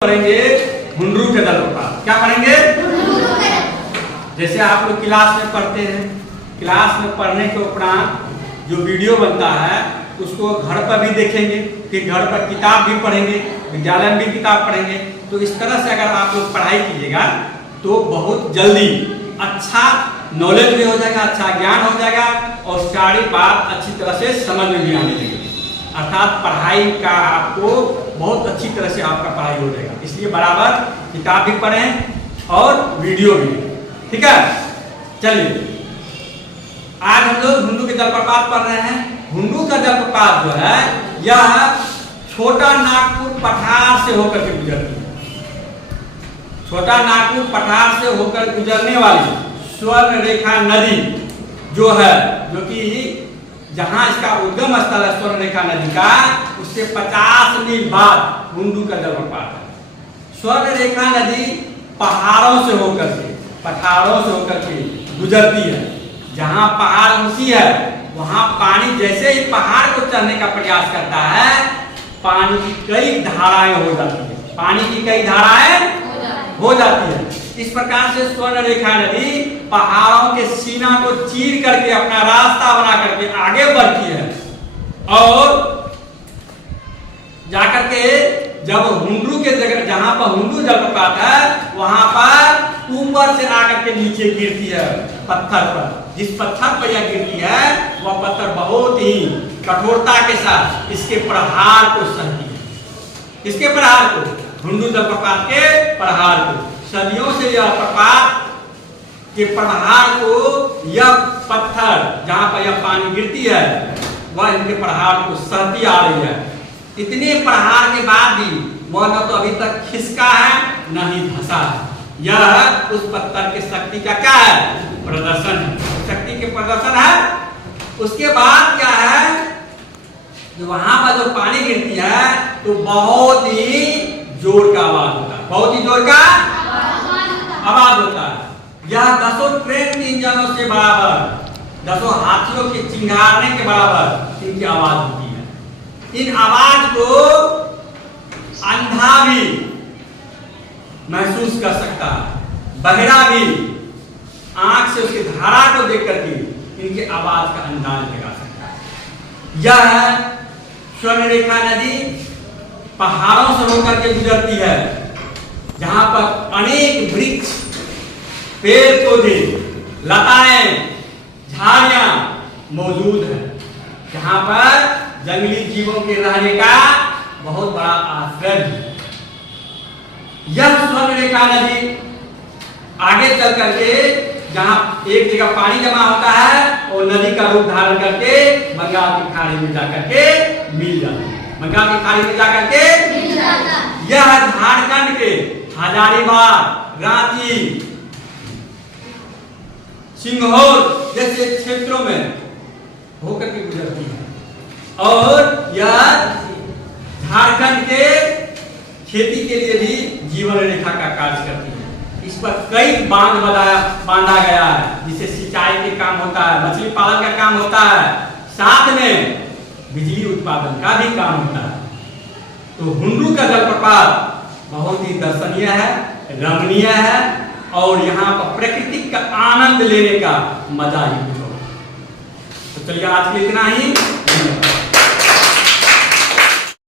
पढ़ेंगे हुंडरू के जलप्रपात। क्या पढ़ेंगे? जैसे आप लोग क्लास में पढ़ते हैं, क्लास में पढ़ने के उपरांत जो वीडियो बनता है उसको घर पर भी देखेंगे, फिर घर पर किताब भी पढ़ेंगे, विद्यालय में भी किताब पढ़ेंगे। तो इस तरह से अगर आप लोग पढ़ाई कीजिएगा तो बहुत जल्दी अच्छा नॉलेज भी हो जाएगा, अच्छा ज्ञान हो जाएगा और सारी बात अच्छी तरह से समझ में भी आने लगेगी। अर्थात पढ़ाई का आपको बहुत अच्छी तरह से आपका पढ़ाई हो जाएगा। इसलिए बराबर किताब भी पढ़ें और वीडियो भी। ठीक है, चलिए आज हम लोग हुंडरू के जलप्रपात पढ़ रहे हैं। हुंडरू का जलप्रपात जो है यह छोटा नागपुर पठार से होकर के गुजरती है। छोटा नागपुर पठार से होकर गुजरने वाली स्वर्ण रेखा नदी जो है, जो कि जहां इसका उद्गम स्थल है स्वर्ण रेखा नदी का, उससे 50 मील बाद हुंडरू का जलप्रपात है। स्वर्ण रेखा नदी पहाड़ों से होकर के, पठारों से होकर के गुजरती है। जहां पहाड़ ऊंची है वहां पानी जैसे ही पहाड़ को चढ़ने का प्रयास करता है, पानी की कई धाराएं हो जाती है, पानी की कई धाराएं हो जाती है। इस प्रकार से स्वर्ण रेखा नदी पहाड़ों के सीना को चीर करके अपना रास्ता बना करके आगे बढ़ती है और जाकर के जब हुंडरू के जगह जहां पर हुंडरू जलप्रपात है वहां पर ऊपर से आकर के नीचे गिरती है पत्थर पर। जिस पत्थर पर यह गिरती है वह पत्थर बहुत ही कठोरता के साथ इसके प्रहार को सहती है। इसके प्रहार को, हुंडरू जलप्रपात के प्रहार को, सदियों से यह प्रपात के प्रहार को, यह पत्थर जहां पर यह पानी गिरती है वह इनके प्रहार को सहती आ रही है। इतने प्रहार के बाद भी वह न तो अभी तक खिसका है न ही धंसा है। यह उस पत्थर की शक्ति का क्या है? प्रदर्शन है, शक्ति के प्रदर्शन है। उसके बाद क्या है, जो वहां पर जो पानी गिरती है तो बहुत ही जोर का आवाज होता है, बहुत ही जोर का आवाज होता है। यह 10 ट्रेन के इंजनों से बराबर, 10 हाथियों के चिंगारने के बराबर इनकी आवाज होती है। इन आवाज को अंधा भी महसूस कर सकता है, बहरा भी आंख से उसकी धारा को देख करके इनकी आवाज का अंदाज लगा सकता है। यह स्वर्ण रेखा नदी पहाड़ों से होकर के गुजरती है जहां पर अनेक वृक्ष, पेड़ पौधे, लताएं, झाड़ियां मौजूद है, जहां पर जंगली जीवों के रहने का बहुत बड़ा आश्रय है। यह स्वर्ण रेखा नदी आगे चल करके जहां एक जगह पानी जमा होता है और नदी का रूप धारण करके बंगाल की खाड़ी में जाकर के मिल जाती है। बंगाल की खाड़ी में जाकर के यह झारखंड के हजारीबाग, रांची, सिंघौर जैसे क्षेत्रों में होकर के गुजरती है और यह झारखंड के खेती के लिए भी जीवन रेखा का कार्य करती है। इस पर कई बांध बांधा गया है जिससे सिंचाई के काम होता है, मछली पालन का काम होता है, साथ में बिजली उत्पादन का भी काम होता है। तो हुंडरू का जलप्रपात बहुत ही दर्शनीय है, रमणीय है और यहाँ पर प्रकृति का आनंद लेने का मजा ही कुछ होगा। तो चलिए आज के लिए इतना ही।